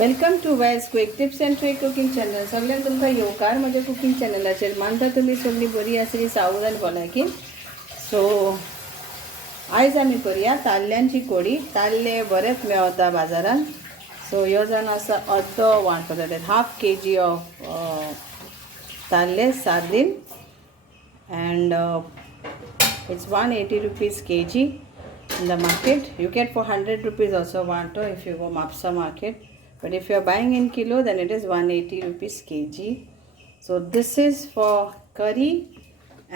Welcome to veg quick tips and trick cooking channel. सगळ्यांना तुमकां येवकार म्हज्या कुकिंग चॅनलाचेर. मानता तुमी सगळीं बरी आसली, सावध आनी भलायकीन. सो आयज आमी करुया ताल्ल्यांची कोडी. ताल्ले बरेच मेळटा बाजारांत. सो ह्यो जावन आसा अर्दो वांटो, that is half kg of ताल्ले sardine and it's 180 rupees kg in the market. You get for 100 rupees also vanto if you go Mapsa market, but if you are buying in kilo then it is 180 rupees kg. So this is for curry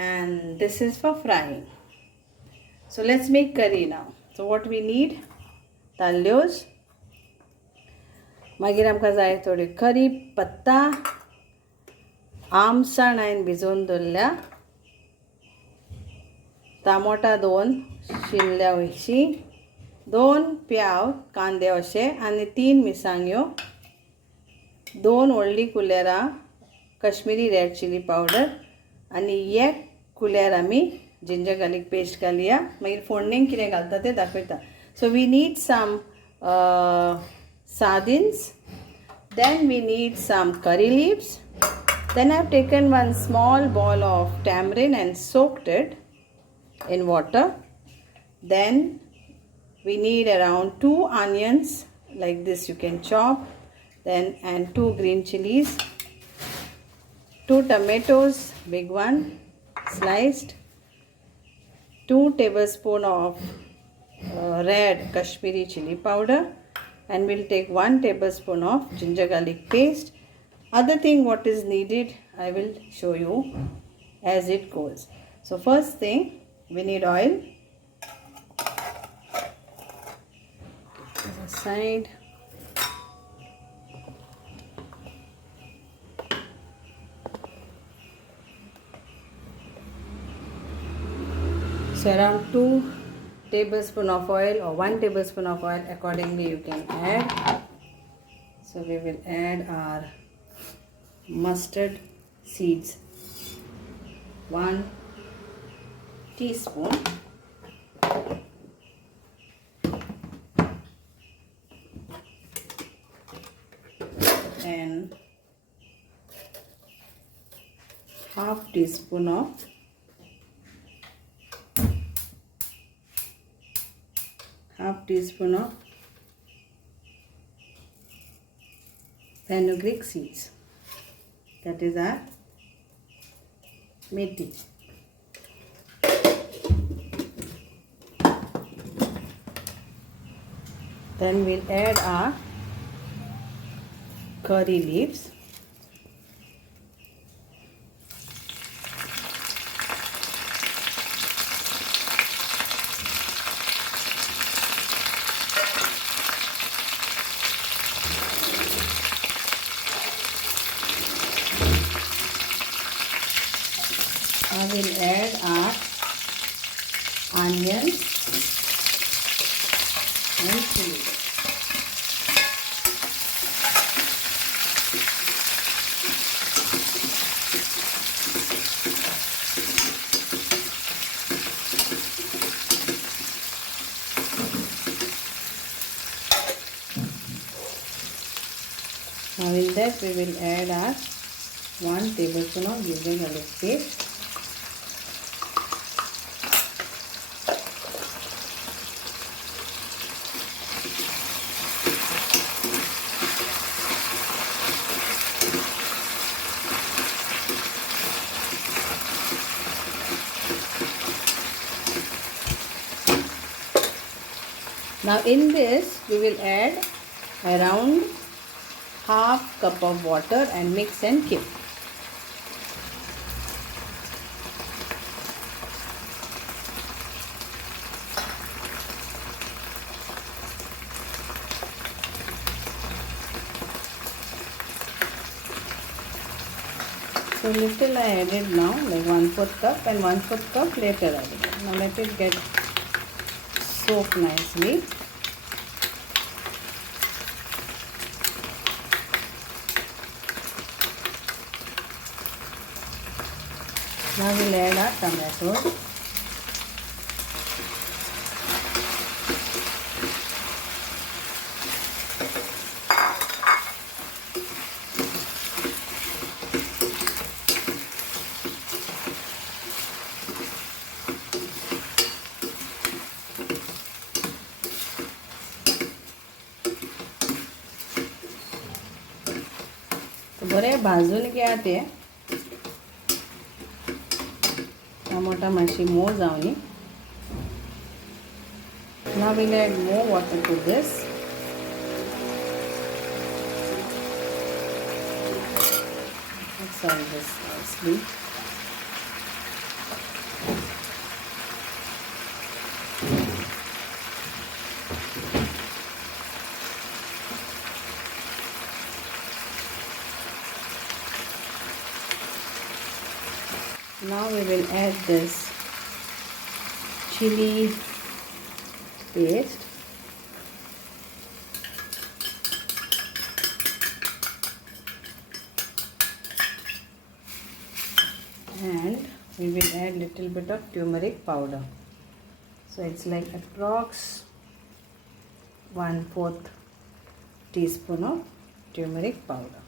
and this is for frying. So let's make curry now. So what we need: ताल्ल्योज, मागीर आमकां जाय थोडी करी पत्ता, आमसाण हांवें भिजोवन दवरल्या, टमाटा 2 शिनल्या वयची, 2 प्याव कांदे अशे आनी 3 मिरसांग्यो, 2 व्हडली कुलेरां कश्मीरी रेड चिली पावडर आनी 1 कुलेर आमी जिंजर गार्लिक पेस्ट घालुया. मागीर फोडणेक कितें घालता तें दाखयता. So we need some sardines, then we need some curry leaves. Then I've taken one small ball of tamarind and soaked it in water. Then we need around 2 onions like this, you can chop, then and 2 green chilies, 2 tomatoes, big one sliced, 2 tablespoons of red Kashmiri chili powder, and we'll take 1 tablespoon of ginger garlic paste. Other thing what is needed I will show you as it goes. So first thing, we need oil. Aside. So around 2 tablespoons of oil or 1 tablespoon of oil, accordingly you can add. So we will add our mustard seeds, 1 teaspoon, and half teaspoon of fenugreek seeds, that is our methi. Then we'll add our curry leaves. I will add our onions and chili. Now in that we will add our 1 tablespoon of ginger garlic paste. Now in this we will add around half cup of water and mix and keep. So little I added now, like 1/4 cup, and 1/4 cup later added. Now let it get soaked nicely. Now we'll add our tomatoes. बरे भाजून घ्या ते टमाटा मातशी mauve जावनी. Now we'll add more water to this. Mix all this nicely. Now we will add this chili paste. And we will add little bit of turmeric powder. So it's like approx 1/4 teaspoon of turmeric powder.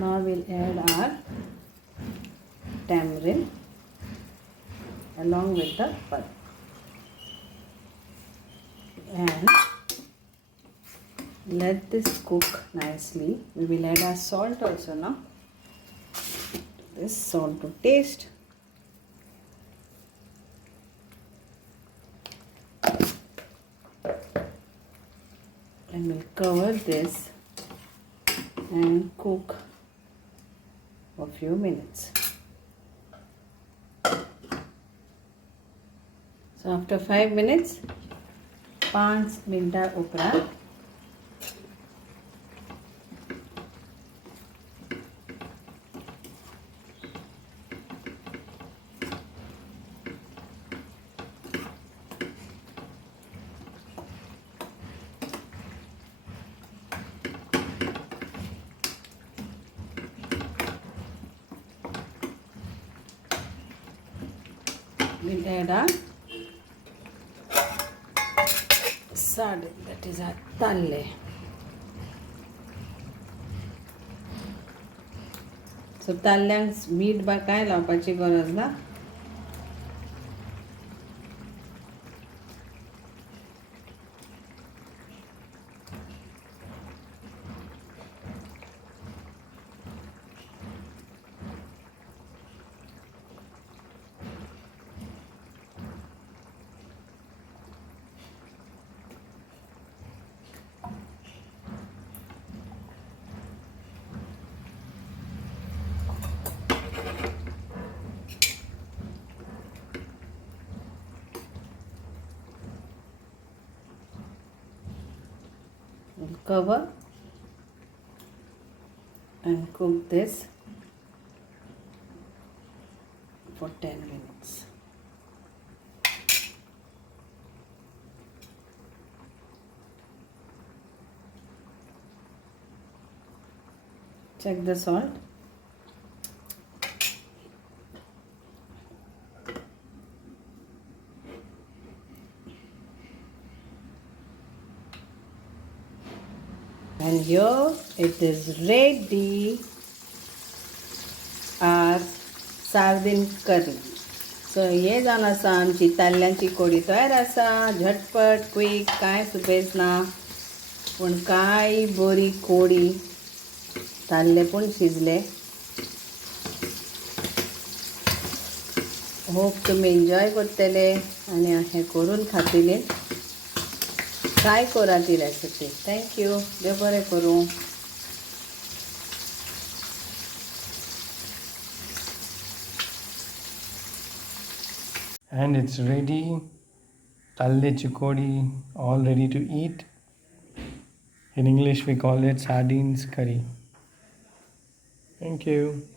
Now we'll add our tamarind along with the pulp. And let this cook nicely. We will add our salt also now. This salt to taste. And we'll cover this and cook for a few minutes. So after 5 minutes, 5 मिनटा उपरांत we'll add our sardine, that is our talle. So ताल्ल्यांक मीठ बा काय लावपाची गरज ना. We'll cover and cook this for 10 minutes. Check the salt. And here it is ready, our sardine curry. So हे जावन आसा आमची ताल्ल्यांची कोडी तयार आसा. झटपट क्विक, काय सुबेज ना, पण काय बरी कोडी. ताल्ले पण शिजले. होप तुम्ही एन्जॉय करतले आणि हे करून खातले. ट्राय करा ती रेसिपी. Thank you. देव बरें करूं. And it's ready. Talle chikodi, all ready to eat. In English we call it sardines curry. Thank you.